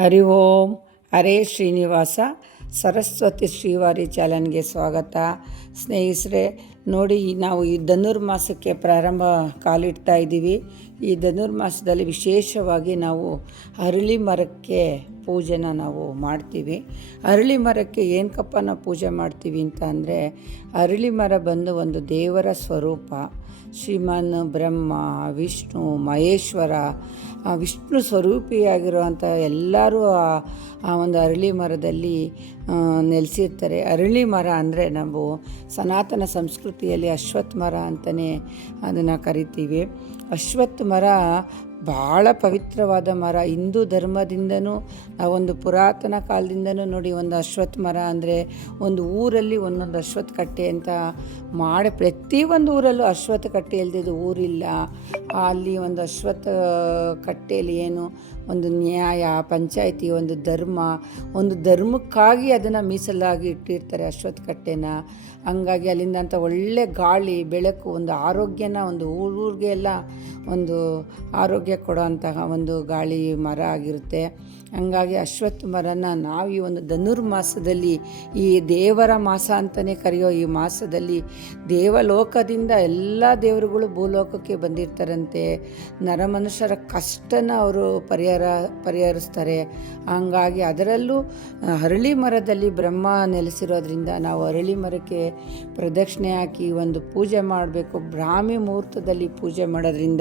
ಹರಿ ಓಂ. ಹರೇ ಶ್ರೀನಿವಾಸ. ಸರಸ್ವತಿ ಶ್ರೀವಾರಿ ಚಾಲನ್ಗೆ ಸ್ವಾಗತ. ಸ್ನೇಹಿತರೆ, ನೋಡಿ, ನಾವು ಈ ಧನುರ್ಮಾಸಕ್ಕೆ ಪ್ರಾರಂಭ ಕಾಲಿಡ್ತಾ ಇದ್ದೀವಿ. ಈ ಧನುರ್ಮಾಸದಲ್ಲಿ ವಿಶೇಷವಾಗಿ ನಾವು ಅರಳಿ ಮರಕ್ಕೆ ಪೂಜೆನ ನಾವು ಮಾಡ್ತೀವಿ. ಅರಳಿ ಮರಕ್ಕೆ ಏನಕ್ಕಪ್ಪ ನಾವು ಪೂಜೆ ಮಾಡ್ತೀವಿ ಅಂತ ಅಂದರೆ, ಅರಳಿ ಮರ ಬಂದು ಒಂದು ದೇವರ ಸ್ವರೂಪ. ಶ್ರೀಮಾನ್ ಬ್ರಹ್ಮ, ವಿಷ್ಣು, ಮಹೇಶ್ವರ ಆ ವಿಷ್ಣು ಸ್ವರೂಪಿಯಾಗಿರುವಂಥ ಎಲ್ಲರೂ ಆ- ಒಂದು ಅರಳಿ ಮರದಲ್ಲಿ ನೆಲೆಸಿರ್ತಾರೆ. ಅರಳಿ ಮರ ಅಂದರೆ ನಾವು ಸನಾತನ ಸಂಸ್ಕೃತಿಯಲ್ಲಿ ಅಶ್ವತ್ಥ ಮರ ಅಂತಲೇ ಅದನ್ನು ಕರಿತೀವಿ. ಅಶ್ವತ್ಥ ಮರ ಭಾಳ ಪವಿತ್ರವಾದ ಮರ. ಹಿಂದೂ ಧರ್ಮದಿಂದನೂ ಒಂದು ಪುರಾತನ ಕಾಲದಿಂದನೂ ನೋಡಿ ಒಂದು ಅಶ್ವತ್ಥ ಮರ ಅಂದರೆ ಒಂದು ಊರಲ್ಲಿ ಒಂದೊಂದು ಅಶ್ವತ್ಥ ಕಟ್ಟೆ ಅಂತ ಮಾಡಿ ಪ್ರತಿಯೊಂದು ಊರಲ್ಲೂ ಅಶ್ವತ್ಥ ಕಟ್ಟೆ ಇಲ್ದಿದ್ದು ಊರಿಲ್ಲ. ಅಲ್ಲಿ ಒಂದು ಅಶ್ವತ್ಥ ಕಟ್ಟೆಯಲ್ಲಿ ಏನು ಒಂದು ನ್ಯಾಯ, ಪಂಚಾಯಿತಿ, ಒಂದು ಧರ್ಮ, ಒಂದು ಧರ್ಮಕ್ಕಾಗಿ ಅದನ್ನು ಮೀಸಲಾಗಿ ಇಟ್ಟಿರ್ತಾರೆ ಅಶ್ವತ್ಥ ಕಟ್ಟೆನ ಹಂಗಾಗಿ ಅಲ್ಲಿಂದ ಅಂತ ಒಳ್ಳೆ ಗಾಳಿ, ಬೆಳಕು, ಒಂದು ಆರೋಗ್ಯನ, ಒಂದು ಊರಿಗೆ ಎಲ್ಲ ಒಂದು ಆರೋಗ್ಯ ಕೊಡೋಂತಹ ಒಂದು ಗಾಳಿ ಮರ ಆಗಿರುತ್ತೆ. ಹಂಗಾಗಿ ಅಶ್ವತ್ಥ ಮರನ ನಾವು ಈ ಒಂದು ಧನುರ್ಮಾಸದಲ್ಲಿ ಈ ದೇವರ ಮಾಸ ಅಂತಲೇ ಕರೆಯೋ ಈ ಮಾಸದಲ್ಲಿ ದೇವಲೋಕದಿಂದ ಎಲ್ಲ ದೇವರುಗಳು ಭೂಲೋಕಕ್ಕೆ ಬಂದಿರ್ತಾರಂತೆ. ನರಮನುಷ್ಯರ ಕಷ್ಟನ ಅವರು ಪರಿಹಾರ, ಪರಿಹರಿಸ್ತಾರೆ. ಹಂಗಾಗಿ ಅದರಲ್ಲೂ ಅರಳಿ ಮರದಲ್ಲಿ ಬ್ರಹ್ಮ ನೆಲೆಸಿರೋದ್ರಿಂದ ನಾವು ಅರಳಿ ಮರಕ್ಕೆ ಪ್ರದಕ್ಷಿಣೆ ಹಾಕಿ ಒಂದು ಪೂಜೆ ಮಾಡಬೇಕು. ಬ್ರಾಹ್ಮಿ ಮುಹೂರ್ತದಲ್ಲಿ ಪೂಜೆ ಮಾಡೋದ್ರಿಂದ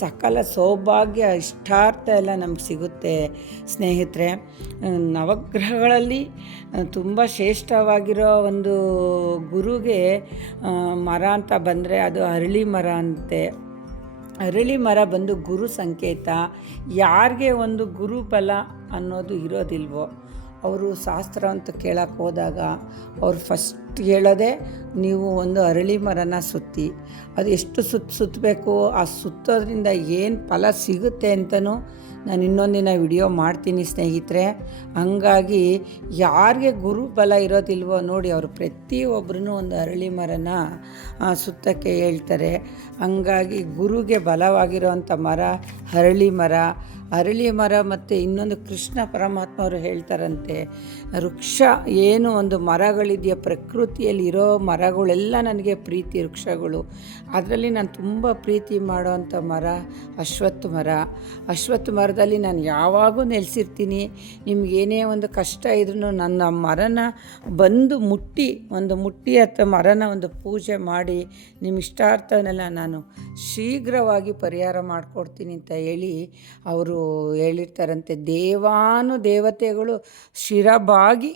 ಸಕಲ ಸೌಭಾಗ್ಯ, ಇಷ್ಟಾರ್ಥ ಎಲ್ಲ ನಮ್ಗೆ ಸಿಗುತ್ತೆ. ಸ್ನೇಹಿತರೆ ನವಗ್ರಹಗಳಲ್ಲಿ ತುಂಬ ಶ್ರೇಷ್ಠವಾಗಿರೋ ಒಂದು ಗುರುಗೆ ಮರ ಅಂತ ಬಂದರೆ ಅದು ಅರಳಿ ಮರ ಅಂತೆ. ಅರಳಿ ಮರ ಬಂದು ಗುರು ಸಂಕೇತ. ಯಾರಿಗೆ ಒಂದು ಗುರು ಬಲ ಅನ್ನೋದು ಇರೋದಿಲ್ವೋ, ಅವರು ಶಾಸ್ತ್ರ ಅಂತ ಕೇಳಕ್ಕೆ ಹೋದಾಗ ಅವ್ರು ಫಸ್ಟ್ ಹೇಳೋದೇ, ನೀವು ಒಂದು ಅರಳಿ ಮರನ ಸುತ್ತಿ. ಅದು ಎಷ್ಟು ಸುತ್ತ ಸುತ್ತಬೇಕು ಆ ಸುತ್ತೋದ್ರಿಂದ ಏನು ಫಲ ಸಿಗುತ್ತೆ ಅಂತಲೂ ನಾನು ಇನ್ನೊಂದಿನ ವಿಡಿಯೋ ಮಾಡ್ತೀನಿ ಸ್ನೇಹಿತರೆ. ಹಂಗಾಗಿ ಯಾರಿಗೆ ಗುರು ಬಲ ಇರೋದಿಲ್ವೋ ನೋಡಿ ಅವರು ಪ್ರತಿಯೊಬ್ಬರೂ ಒಂದು ಅರಳಿ ಮರನ ಸುತ್ತಕ್ಕೆ ಹೇಳ್ತಾರೆ. ಹಂಗಾಗಿ ಗುರುಗೆ ಬಲವಾಗಿರೋವಂಥ ಮರ ಅರಳಿ ಮರ ಅರಳಿ ಮರ ಮತ್ತು ಇನ್ನೊಂದು ಕೃಷ್ಣ ಪರಮಾತ್ಮ ಅವರು ಹೇಳ್ತಾರಂತೆ, ವೃಕ್ಷ ಏನು ಒಂದು ಮರಗಳಿದೆಯೋ? ಪ್ರಕೃತಿಯಲ್ಲಿ ಇರೋ ಮರಗಳೆಲ್ಲ ನನಗೆ ಪ್ರೀತಿ ವೃಕ್ಷಗಳು. ಅದರಲ್ಲಿ ನಾನು ತುಂಬ ಪ್ರೀತಿ ಮಾಡೋವಂಥ ಮರ ಅಶ್ವತ್ಥ ಮರ. ಅಶ್ವತ್ಥ ಮರದಲ್ಲಿ ನಾನು ಯಾವಾಗೂ ನೆಲೆಸಿರ್ತೀನಿ. ನಿಮ್ಗೆ ಏನೇ ಒಂದು ಕಷ್ಟ ಇದ್ರೂ ನನ್ನ ಮರನ ಬಂದು ಮುಟ್ಟಿ, ಒಂದು ಮುಟ್ಟಿ ಅಥವಾ ಮರನ ಒಂದು ಪೂಜೆ ಮಾಡಿ, ನಿಮ್ಮ ಇಷ್ಟಾರ್ಥನೆಲ್ಲ ನಾನು ಶೀಘ್ರವಾಗಿ ಪರಿಹಾರ ಮಾಡಿಕೊಡ್ತೀನಿ ಅಂತ ಹೇಳಿ ಅವರು ಹೇಳಿರ್ತಾರಂತೆ. ದೇವಾನು ದೇವತೆಗಳು ಶಿರಬಾಗಿ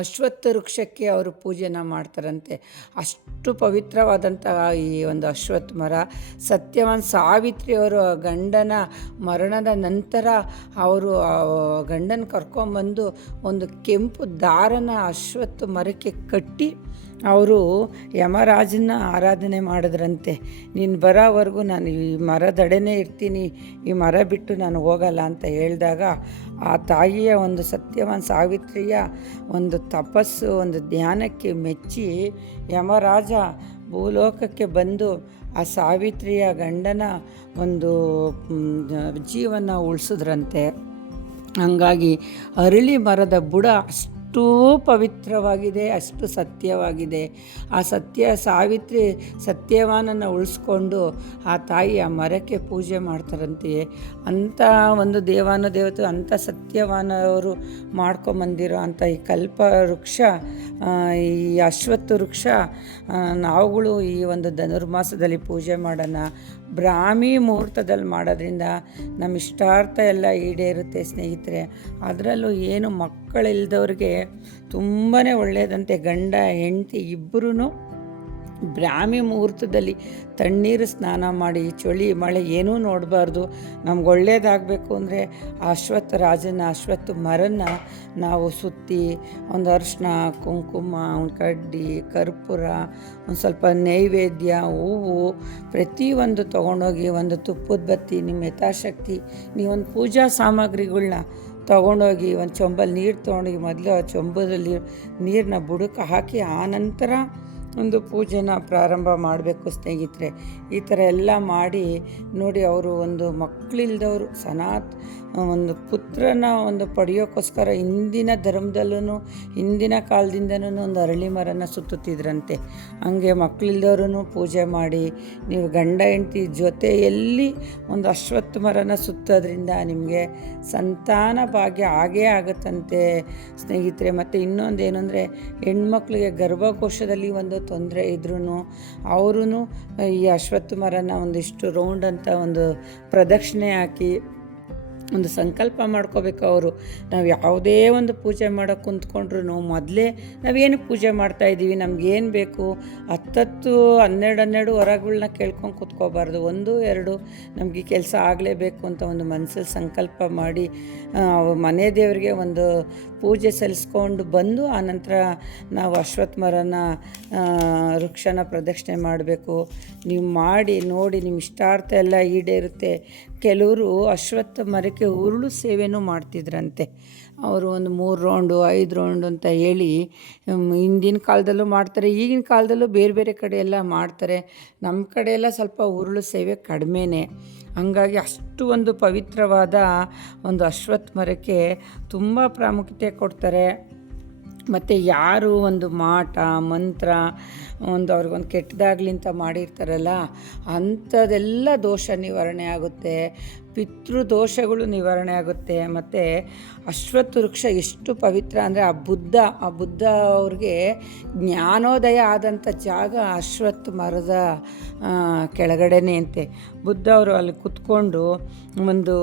ಅಶ್ವತ್ಥ ವೃಕ್ಷಕ್ಕೆ ಅವರು ಪೂಜೆನ ಮಾಡ್ತಾರಂತೆ. ಅಷ್ಟು ಪವಿತ್ರವಾದಂತಹ ಈ ಒಂದು ಅಶ್ವತ್ಥ ಮರ. ಸತ್ಯವಾನ್ ಸಾವಿತ್ರಿಯವರು ಗಂಡನ ಮರಣದ ನಂತರ ಅವರು ಗಂಡನ ಕರ್ಕೊಂಬಂದು ಒಂದು ಕೆಂಪು ದಾರನ ಅಶ್ವತ್ಥ ಮರಕ್ಕೆ ಕಟ್ಟಿ ಅವರು ಯಮರಾಜನ ಆರಾಧನೆ ಮಾಡಿದ್ರಂತೆ. ನೀನು ಬರೋವರೆಗೂ ನಾನು ಈ ಮರದಡೆನೇ ಇರ್ತೀನಿ, ಈ ಮರ ಬಿಟ್ಟು ನಾನು ಹೋಗಲ್ಲ ಅಂತ ಹೇಳಿದಾಗ ಆ ತಾಯಿಯ ಒಂದು ಸತ್ಯವಾನ್ ಸಾವಿತ್ರಿಯ ಒಂದು ತಪಸ್ಸು, ಒಂದು ಧ್ಯಾನಕ್ಕೆ ಮೆಚ್ಚಿ ಯಮರಾಜ ಭೂಲೋಕಕ್ಕೆ ಬಂದು ಆ ಸಾವಿತ್ರಿಯ ಗಂಡನ ಒಂದು ಜೀವನ ಉಳಿಸಿದ್ರಂತೆ. ಹಂಗಾಗಿ ಅರಳಿ ಮರದ ಬುಡ ಅಷ್ಟೂ ಪವಿತ್ರವಾಗಿದೆ, ಅಷ್ಟು ಸತ್ಯವಾಗಿದೆ. ಆ ಸತ್ಯ ಸಾವಿತ್ರಿ ಸತ್ಯವಾನನ್ನು ಉಳಿಸ್ಕೊಂಡು ಆ ತಾಯಿ ಆ ಮರಕ್ಕೆ ಪೂಜೆ ಮಾಡ್ತಾರಂತೆಯೇ. ಅಂಥ ಒಂದು ದೇವಾನು ದೇವತೆ ಅಂಥ ಸತ್ಯವಾನವರು ಮಾಡ್ಕೊಂಬಂದಿರೋ ಅಂಥ ಈ ಕಲ್ಪ ವೃಕ್ಷ ಈ ಅಶ್ವತ್ಥ ವೃಕ್ಷ ನಾವುಗಳು ಈ ಒಂದು ಧನುರ್ಮಾಸದಲ್ಲಿ ಪೂಜೆ ಮಾಡೋಣ. ಬ್ರಾಹ್ಮಿ ಮುಹೂರ್ತದಲ್ಲಿ ಮಾಡೋದ್ರಿಂದ ನಮ್ಮ ಇಷ್ಟಾರ್ಥ ಎಲ್ಲ ಈಡೇರುತ್ತೆ ಸ್ನೇಹಿತರೆ. ಅದರಲ್ಲೂ ಏನು ಮಕ್ಕಳಿಲ್ದವ್ರಿಗೆ ತುಂಬಾ ಒಳ್ಳೆಯದಂತೆ ಗಂಡ, ಹೆಂಡತಿ ಇಬ್ಬರೂ ಬ್ರಾಹ್ಮಿ ಮುಹೂರ್ತದಲ್ಲಿ ತಣ್ಣೀರು ಸ್ನಾನ ಮಾಡಿ, ಚಳಿ, ಮಳೆ ಏನೂ ನೋಡಬಾರ್ದು. ನಮ್ಗೆ ಒಳ್ಳೇದಾಗಬೇಕು ಅಂದರೆ ಅಶ್ವತ್ಥ ರಾಜನ ಅಶ್ವತ್ಥ ಮರನ ನಾವು ಸುತ್ತಿ, ಒಂದು ಅರಿಶಿನ ಕುಂಕುಮ, ಒಂದು ಕಡ್ಡಿ, ಕರ್ಪೂರ, ಒಂದು ಸ್ವಲ್ಪ ನೈವೇದ್ಯ, ಹೂವು, ಪ್ರತಿಯೊಂದು ತೊಗೊಂಡೋಗಿ ಒಂದು ತುಪ್ಪದ ಬತ್ತಿ ನಿಮ್ಮ ಯಥಾಶಕ್ತಿ, ನೀವೊಂದು ಪೂಜಾ ಸಾಮಗ್ರಿಗಳ್ನ ತೊಗೊಂಡೋಗಿ ಒಂದು ಚೊಂಬಲ್ಲಿ ನೀರು ತೊಗೊಂಡೋಗಿ ಮೊದಲು ಆ ಚೊಂಬದಲ್ಲಿ ನೀರನ್ನ ಬುಡಕ್ಕೆ ಹಾಕಿ ಆನಂತರ ಒಂದು ಪೂಜೆನ ಪ್ರಾರಂಭ ಮಾಡಬೇಕು ಸ್ನೇಹಿತರೆ. ಈ ಥರ ಎಲ್ಲ ಮಾಡಿ ನೋಡಿ ಅವರು ಒಂದು ಮಕ್ಕಳಿಲ್ದವರು ಸನಾತ್ ಒಂದು ಪುತ್ರನ ಒಂದು ಪಡೆಯೋಕ್ಕೋಸ್ಕರ ಹಿಂದಿನ ಧರ್ಮದಲ್ಲೂ ಹಿಂದಿನ ಕಾಲದಿಂದನೂ ಒಂದು ಅರಳಿ ಮರನ ಸುತ್ತುತ್ತಿದ್ರಂತೆ. ಹಂಗೆ ಮಕ್ಕಳಿಲ್ದವ್ರೂ ಪೂಜೆ ಮಾಡಿ, ನೀವು ಗಂಡ, ಹೆಂಡತಿ ಜೊತೆಯಲ್ಲಿ ಒಂದು ಅಶ್ವತ್ಥ ಮರನ ಸುತ್ತೋದ್ರಿಂದ ನಿಮಗೆ ಸಂತಾನ ಭಾಗ್ಯ ಆಗೇ ಆಗುತ್ತಂತೆ ಸ್ನೇಹಿತರೆ. ಮತ್ತು ಇನ್ನೊಂದು ಏನು ಅಂದರೆ, ಹೆಣ್ಮಕ್ಳಿಗೆ ಗರ್ಭಕೋಶದಲ್ಲಿ ಒಂದು ತೊಂದರೆ ಇದ್ರೂ ಅವರು ಈ ಅಶ್ವತ್ಥ ಮರನ ಒಂದಿಷ್ಟು ರೌಂಡ್ ಅಂತ ಒಂದು ಪ್ರದಕ್ಷಿಣೆ ಹಾಕಿ ಒಂದು ಸಂಕಲ್ಪ ಮಾಡ್ಕೋಬೇಕು ಅವರು. ನಾವು ಯಾವುದೇ ಒಂದು ಪೂಜೆ ಮಾಡೋಕ್ಕೆ ಕುಂತ್ಕೊಂಡ್ರು ಮೊದಲೇ ನಾವೇನು ಪೂಜೆ ಮಾಡ್ತಾ ಇದ್ದೀವಿ ನಮ್ಗೇನು ಬೇಕು? ಹತ್ತತ್ತು, ಹನ್ನೆರಡು ಹನ್ನೆರಡು ಹೊರಗಳನ್ನ ಕೇಳ್ಕೊಂಡು ಕೂತ್ಕೋಬಾರ್ದು. ಒಂದು, ಎರಡು ನಮಗೆ ಕೆಲಸ ಆಗಲೇಬೇಕು ಅಂತ ಒಂದು ಮನಸ್ಸಲ್ಲಿ ಸಂಕಲ್ಪ ಮಾಡಿ ಮನೆ ದೇವರಿಗೆ ಒಂದು ಪೂಜೆ ಸಲ್ಲಿಸ್ಕೊಂಡು ಬಂದು ಆನಂತರ ನಾವು ಅಶ್ವತ್ಥ ಮರನ ವೃಕ್ಷನ ಪ್ರದಕ್ಷಿಣೆ ಮಾಡಬೇಕು. ನೀವು ಮಾಡಿ, ನೋಡಿ, ನಿಮ್ಮ ಇಷ್ಟಾರ್ಥ ಎಲ್ಲ ಈಡೇರುತ್ತೆ. ಕೆಲವರು ಅಶ್ವತ್ಥ ಮರಕ್ಕೆ ಉರುಳು ಸೇವೆನೂ ಮಾಡ್ತಿದ್ರಂತೆ. ಅವರು ಒಂದು ಮೂರು ರೌಂಡು, ಐದು ರೌಂಡು ಅಂತ ಹೇಳಿ ಹಿಂದಿನ ಕಾಲದಲ್ಲೂ ಮಾಡ್ತಾರೆ, ಈಗಿನ ಕಾಲದಲ್ಲೂ ಬೇರೆ ಬೇರೆ ಕಡೆ ಎಲ್ಲ ಮಾಡ್ತಾರೆ. ನಮ್ಮ ಕಡೆ ಎಲ್ಲ ಸ್ವಲ್ಪ ಉರುಳು ಸೇವೆ ಕಡಿಮೆನೇ. ಹಂಗಾಗಿ ಅಷ್ಟು ಒಂದು ಪವಿತ್ರವಾದ ಒಂದು ಅಶ್ವತ್ಥ ಮರಕ್ಕೆ ತುಂಬ ಪ್ರಾಮುಖ್ಯತೆ ಕೊಡ್ತಾರೆ. ಮತ್ತು ಯಾರು ಒಂದು ಮಾಟ, ಮಂತ್ರ, ಒಂದು ಅವ್ರಿಗೊಂದು ಕೆಟ್ಟದಾಗ್ಲಿ ಅಂತ ಮಾಡಿರ್ತಾರಲ್ಲ ಅಂಥದ್ದೆಲ್ಲ ದೋಷ ನಿವಾರಣೆ ಆಗುತ್ತೆ. ಪಿತೃ ದೋಷಗಳು ನಿವಾರಣೆ ಆಗುತ್ತೆ. ಮತ್ತು ಅಶ್ವತ್ಥ ವೃಕ್ಷ ಎಷ್ಟು ಪವಿತ್ರ ಅಂದರೆ ಆ ಬುದ್ಧ ಆ ಬುದ್ಧ ಅವ್ರಿಗೆ ಜ್ಞಾನೋದಯ ಆದಂಥ ಜಾಗ ಅಶ್ವತ್ಥ ಮರದ ಕೆಳಗಡೆನೇ ಅಂತೆ. ಬುದ್ಧ ಅವರು ಅಲ್ಲಿ ಕುತ್ಕೊಂಡು ಒಂದು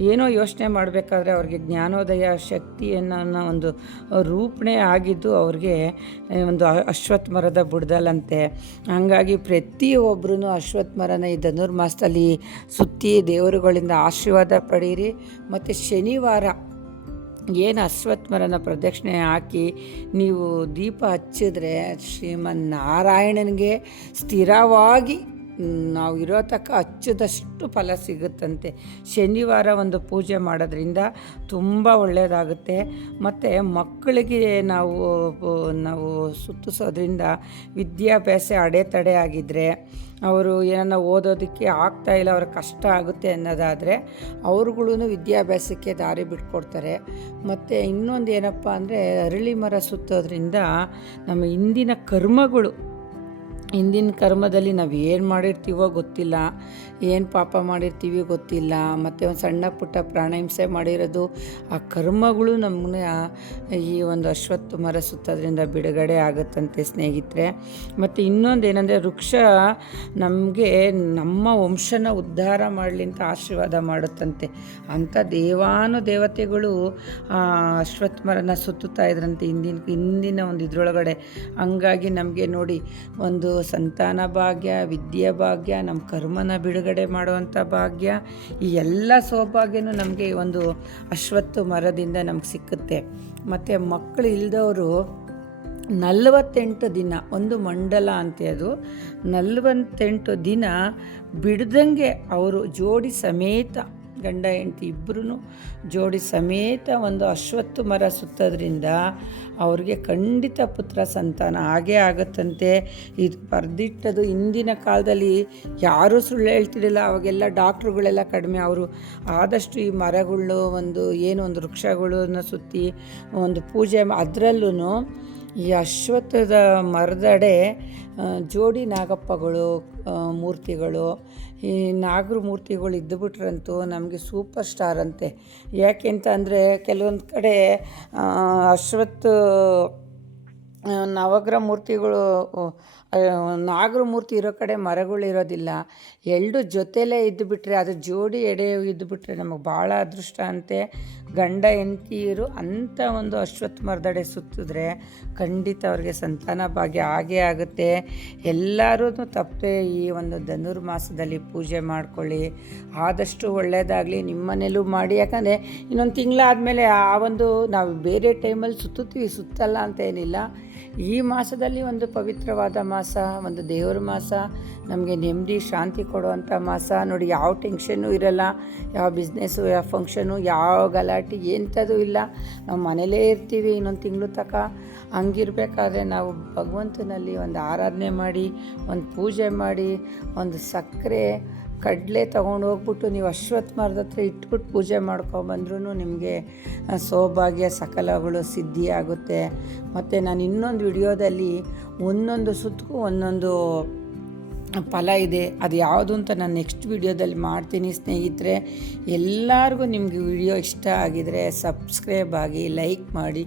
ಏನೋ ಯೋಚನೆ ಮಾಡಬೇಕಾದ್ರೆ ಅವ್ರಿಗೆ ಜ್ಞಾನೋದಯ ಶಕ್ತಿಯನ್ನು ಒಂದು ರೂಪಣೆ ಆಗಿದ್ದು ಅವ್ರಿಗೆ ಒಂದು ಅಶ್ವತ್ಥ ಮರದ ಬುಡದಲ್ಲಂತೆ ಹಾಗಾಗಿ ಪ್ರತಿಯೊಬ್ಬರೂ ಅಶ್ವತ್ಥ ಮರನ ಈ ಧನುರ್ಮಾಸದಲ್ಲಿ ಸುತ್ತಿ ದೇವರುಗಳಿಂದ ಆಶೀರ್ವಾದ ಪಡೀರಿ. ಮತ್ತು ಶನಿವಾರ ಏನು ಅಶ್ವತ್ಥ ಮರನ ಪ್ರದಕ್ಷಿಣೆ ಹಾಕಿ ನೀವು ದೀಪ ಹಚ್ಚಿದ್ರೆ ಶ್ರೀಮನ್ನಾರಾಯಣನಿಗೆ ಸ್ಥಿರವಾಗಿ ನಾವು ಇರೋ ತಕ್ಕ ಹಚ್ಚಿದಷ್ಟು ಫಲ ಸಿಗುತ್ತಂತೆ. ಶನಿವಾರ ಒಂದು ಪೂಜೆ ಮಾಡೋದ್ರಿಂದ ತುಂಬ ಒಳ್ಳೆಯದಾಗುತ್ತೆ ಮತ್ತು ಮಕ್ಕಳಿಗೆ ನಾವು ನಾವು ಸುತ್ತಿಸೋದ್ರಿಂದ ವಿದ್ಯಾಭ್ಯಾಸ ಅಡೆತಡೆ ಆಗಿದ್ದರೆ ಅವರು ಏನನ್ನ ಓದೋದಕ್ಕೆ ಆಗ್ತಾ ಇಲ್ಲ ಅವ್ರ ಕಷ್ಟ ಆಗುತ್ತೆ ಅನ್ನೋದಾದರೆ ಅವ್ರುಗಳೂ ವಿದ್ಯಾಭ್ಯಾಸಕ್ಕೆ ದಾರಿ ಬಿಟ್ಕೊಡ್ತಾರೆ. ಮತ್ತು ಇನ್ನೊಂದು ಏನಪ್ಪ ಅಂದರೆ, ಅರಳಿ ಮರ ಸುತ್ತೋದ್ರಿಂದ ನಮ್ಮ ಹಿಂದಿನ ಕರ್ಮಗಳು ಹಿಂದಿನ ಕರ್ಮದಲ್ಲಿ ನಾವು ಏನು ಮಾಡಿರ್ತೀವೋ ಗೊತ್ತಿಲ್ಲ. ಏನು ಪಾಪ ಮಾಡಿರ್ತೀವಿ ಗೊತ್ತಿಲ್ಲ. ಮತ್ತು ಒಂದು ಸಣ್ಣ ಪುಟ್ಟ ಪ್ರಾಣಹಿಂಸೆ ಮಾಡಿರೋದು ಆ ಕರ್ಮಗಳು ನಮ್ಮನ್ನ ಈ ಒಂದು ಅಶ್ವತ್ಥ ಮರ ಸುತ್ತೋದ್ರಿಂದ ಬಿಡುಗಡೆ ಆಗುತ್ತಂತೆ ಸ್ನೇಹಿತರೆ. ಮತ್ತು ಇನ್ನೊಂದು ಏನಂದರೆ ವೃಕ್ಷ ನಮಗೆ ನಮ್ಮ ವಂಶನ ಉದ್ಧಾರ ಅಂತ ಆಶೀರ್ವಾದ ಮಾಡುತ್ತಂತೆ. ಅಂಥ ದೇವಾನು ದೇವತೆಗಳು ಅಶ್ವತ್ಥ ಮರನ ಸುತ್ತುತ್ತಾ ಇದ್ರಂತೆ ಹಿಂದಿನ ಹಿಂದಿನ ಒಂದು ಇದರೊಳಗಡೆ. ಹಂಗಾಗಿ ನಮಗೆ ನೋಡಿ ಒಂದು ಸಂತಾನ ಭಾಗ್ಯ, ವಿದ್ಯೆ ಭಾಗ್ಯ ನಮ್ಮ ಕರ್ಮನ ಬಿಡುಗಡೆ ಮಾಡುವಂಥ ಭಾಗ್ಯ, ಈ ಎಲ್ಲ ಸೌಭಾಗ್ಯನೂ ನಮಗೆ ಒಂದು ಅಶ್ವತ್ಥ ಮರದಿಂದ ನಮ್ಗೆ ಸಿಕ್ಕುತ್ತೆ. ಮತ್ತು ಮಕ್ಕಳು ಇಲ್ಲದವರು ನಲವತ್ತೆಂಟು ದಿನ, ಒಂದು ಮಂಡಲ ಅಂತೆ ಅದು, ನಲವತ್ತೆಂಟು ದಿನ ಬಿಡ್ದಂಗೆ ಅವರು ಜೋಡಿ ಸಮೇತ ಗಂಡ ಹೆಂಡತಿ ಇಬ್ಬರೂ ಜೋಡಿ ಸಮೇತ ಒಂದು ಅಶ್ವತ್ಥ ಮರ ಸುತ್ತೋದ್ರಿಂದ ಅವ್ರಿಗೆ ಖಂಡಿತ ಪುತ್ರ ಸಂತಾನ ಆಗೇ ಆಗುತ್ತಂತೆ. ಇದು ಬರ್ದಿಟ್ಟದು ಇಂದಿನ ಕಾಲದಲ್ಲಿ ಯಾರೂ ಸುಳ್ಳು ಹೇಳ್ತಿರಲಿಲ್ಲ. ಅವಾಗೆಲ್ಲ ಡಾಕ್ಟ್ರುಗಳೆಲ್ಲ ಕಡಿಮೆ. ಅವರು ಆದಷ್ಟು ಈ ಮರಗಳು ಒಂದು ಏನು ಒಂದು ವೃಕ್ಷಗಳನ್ನ ಸುತ್ತಿ ಒಂದು ಪೂಜೆ ಅದರಲ್ಲೂ ಈ ಅಶ್ವತ್ಥದ ಮರದಡೆ ಜೋಡಿ ನಾಗಪ್ಪಗಳು ಮೂರ್ತಿಗಳು, ಈ ನಾಗರ ಮೂರ್ತಿಗಳು ಇದ್ದುಬಿಟ್ರಂತೂ ನಮಗೆ ಸೂಪರ್ ಸ್ಟಾರ್ ಅಂತೆ. ಯಾಕೆಂತ ಅಂದರೆ ಕೆಲವೊಂದು ಕಡೆ ಅಶ್ವತ್ಥ ನವಗ್ರಹ ಮೂರ್ತಿಗಳು ನಾಗರ ಮೂರ್ತಿ ಇರೋ ಕಡೆ ಮರಗಳು ಇರೋದಿಲ್ಲ. ಎರಡು ಜೊತೆಲೇ ಇದ್ದುಬಿಟ್ರೆ ಅದು ಜೋಡಿ ಎಡೆ ಇದ್ದುಬಿಟ್ರೆ ನಮಗೆ ಭಾಳ ಅದೃಷ್ಟ ಅಂತೆ. ಗಂಡ ಹೆಂಡತಿಯರು ಅಂಥ ಒಂದು ಅಶ್ವತ್ಥ ಮರದಡೆ ಸುತ್ತಿದ್ರೆ ಖಂಡಿತ ಅವ್ರಿಗೆ ಸಂತಾನ ಭಾಗ್ಯ ಆಗೇ ಆಗುತ್ತೆ. ಎಲ್ಲರೂ ತಪ್ಪದೆ ಈ ಒಂದು ಧನುರ್ಮಾಸದಲ್ಲಿ ಪೂಜೆ ಮಾಡ್ಕೊಳ್ಳಿ. ಆದಷ್ಟು ಒಳ್ಳೆಯದಾಗಲಿ ನಿಮ್ಮನೇಲೂ ಮಾಡಿ. ಯಾಕಂದರೆ ಇನ್ನೊಂದು ತಿಂಗಳಾದಮೇಲೆ ಆ ಒಂದು ನಾವು ಬೇರೆ ಟೈಮಲ್ಲಿ ಸುತ್ತುತ್ತೀವಿ, ಸುತ್ತಲ್ಲ ಅಂತ ಏನಿಲ್ಲ. ಈ ಮಾಸದಲ್ಲಿ ಒಂದು ಪವಿತ್ರವಾದ ಮಾಸ, ಒಂದು ದೇವರ ಮಾಸ, ನಮಗೆ ನೆಮ್ಮದಿ, ಶಾಂತಿ ಕೊಡುವಂಥ ಮಾಸ. ನೋಡಿ, ಯಾವ ಟೆನ್ಷನ್ನು ಇರಲ್ಲ, ಯಾವ ಬಿಸ್ನೆಸ್ಸು ಯಾವ ಫಂಕ್ಷನು ಯಾವ ಗಲಾಟೆ ಎಂಥದ್ದು ಇಲ್ಲ. ನಾವು ಮನೇಲೇ ಇರ್ತೀವಿ ಇನ್ನೊಂದು ತಿಂಗಳು ತಕ. ಹಂಗಿರ್ಬೇಕಾದ್ರೆ ನಾವು ಭಗವಂತನಲ್ಲಿ ಒಂದು ಆರಾಧನೆ ಮಾಡಿ, ಒಂದು ಪೂಜೆ ಮಾಡಿ, ಒಂದು ಸಕ್ಕರೆ ಕಡಲೆ ತೊಗೊಂಡು ಹೋಗ್ಬಿಟ್ಟು ನೀವು ಅಶ್ವತ್ಥ ಮರದ ಹತ್ರ ಇಟ್ಬಿಟ್ಟು ಪೂಜೆ ಮಾಡ್ಕೊಬಂದ್ರೂ ನಿಮಗೆ ಸೌಭಾಗ್ಯ, ಸಕಲಗಳು ಸಿದ್ಧಿ ಆಗುತ್ತೆ ಮತ್ತು ನಾನು ಇನ್ನೊಂದು ವಿಡಿಯೋದಲ್ಲಿ ಒಂದೊಂದು ಸುತ್ತಕ್ಕೂ ಒಂದೊಂದು ಫಲ ಇದೆ. ಅದು ಯಾವುದು ಅಂತ ನಾನು ನೆಕ್ಸ್ಟ್ ವಿಡಿಯೋದಲ್ಲಿ ಮಾಡ್ತೀನಿ ಸ್ನೇಹಿತರೆ. ಎಲ್ಲರಿಗೂ ನಿಮಗೆ ವಿಡಿಯೋ ಇಷ್ಟ ಆಗಿದರೆ ಸಬ್ಸ್ಕ್ರೈಬ್ ಆಗಿ ಲೈಕ್ ಮಾಡಿ.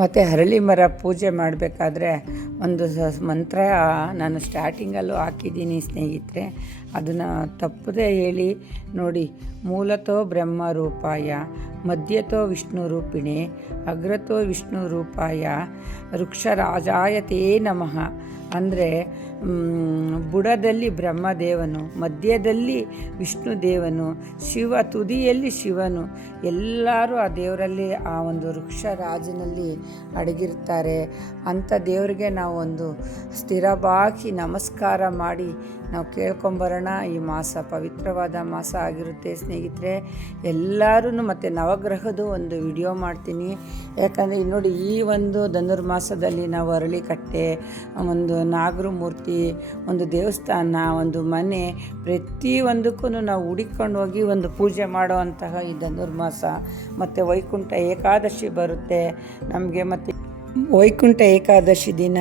ಮತ್ತು ಹರಳಿ ಮರ ಪೂಜೆ ಮಾಡಬೇಕಾದ್ರೆ ಒಂದು ಮಂತ್ರ ನಾನು ಸ್ಟಾರ್ಟಿಂಗಲ್ಲೂ ಹಾಕಿದ್ದೀನಿ ಸ್ನೇಹಿತರೆ. ಅದನ್ನು ತಪ್ಪದೇ ಹೇಳಿ. ನೋಡಿ, ಮೂಲತೋ ಬ್ರಹ್ಮ ರೂಪಾಯ. ಮಧ್ಯತೋ ವಿಷ್ಣು ರೂಪಿಣೆ ಅಗ್ರತೋ ವಿಷ್ಣು ರೂಪಾಯ ನಮಃ. ಅಂದರೆ ಬುಡದಲ್ಲಿ ಬ್ರಹ್ಮದೇವನು, ಮಧ್ಯದಲ್ಲಿ ವಿಷ್ಣು ದೇವನು ಶಿವ ತುದಿಯಲ್ಲಿ ಶಿವನು, ಎಲ್ಲರೂ ಆ ದೇವರಲ್ಲಿ ಆ ಒಂದು ವೃಕ್ಷ ರಾಜನಲ್ಲಿ ಅಡಗಿರ್ತಾರೆ ಅಂಥ ದೇವರಿಗೆ ನಾವು ಒಂದು ಸ್ಥಿರವಾಗಿ ನಮಸ್ಕಾರ ಮಾಡಿ ನಾವು ಕೇಳ್ಕೊಂಬರೋಣ. ಈ ಮಾಸ ಪವಿತ್ರವಾದ ಮಾಸ ಆಗಿರುತ್ತೆ ಸ್ನೇಹಿತರೆ. ಎಲ್ಲರೂ ಮತ್ತು ನವಗ್ರಹದ ಒಂದು ವಿಡಿಯೋ ಮಾಡ್ತೀನಿ. ಯಾಕಂದರೆ ನೋಡಿ ಈ ಒಂದು ಧನುರ್ಮಾಸದಲ್ಲಿ ನಾವು ಅರಳಿಕಟ್ಟೆ, ಒಂದು ನಾಗರ ಮೂರ್ತಿ ಒಂದು ದೇವಸ್ಥಾನ, ಒಂದು ಮನೆ ಪ್ರತಿಯೊಂದಕ್ಕೂ ನಾವು ಹುಡಿಕೊಂಡು ಹೋಗಿ ಒಂದು ಪೂಜೆ ಮಾಡುವಂತಹ ಈ ಧನುರ್ಮಾಸ. ಮತ್ತು ವೈಕುಂಠ ಏಕಾದಶಿ ಬರುತ್ತೆ. ನಮಗೆ ಮತ್ತು ವೈಕುಂಠ ಏಕಾದಶಿ ದಿನ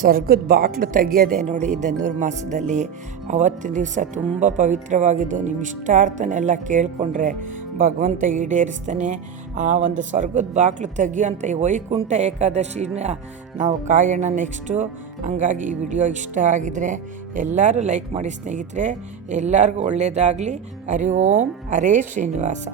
ಸ್ವರ್ಗದ ಬಾಟ್ಲು ತೆಗೆಯೋದೆ ನೋಡಿ ಧನುರ್ಮಾಸದಲ್ಲಿ ಅವತ್ತಿನ ದಿವಸ ತುಂಬ ಪವಿತ್ರವಾಗಿದ್ದು ನಿಮ್ಮ ಇಷ್ಟಾರ್ಥನೆಲ್ಲ ಕೇಳಿಕೊಂಡ್ರೆ ಭಗವಂತ ಈಡೇರಿಸ್ತಾನೆ. ಆ ಒಂದು ಸ್ವರ್ಗದ ಬಾಕ್ಲು ತೆಗಿಯೋಂಥ ಈ ವೈಕುಂಠ ಏಕಾದಶಿನ ನಾವು ಕಾಯೋಣ ನೆಕ್ಸ್ಟು. ಹಂಗಾಗಿ ಈ ವಿಡಿಯೋ ಇಷ್ಟ ಆಗಿದರೆ ಎಲ್ಲರೂ ಲೈಕ್ ಮಾಡಿ ಸ್ನೇಹಿತರೆ. ಎಲ್ಲರಿಗೂ ಒಳ್ಳೆಯದಾಗಲಿ ಹರಿ ಓಂ, ಹರೇ ಶ್ರೀನಿವಾಸ.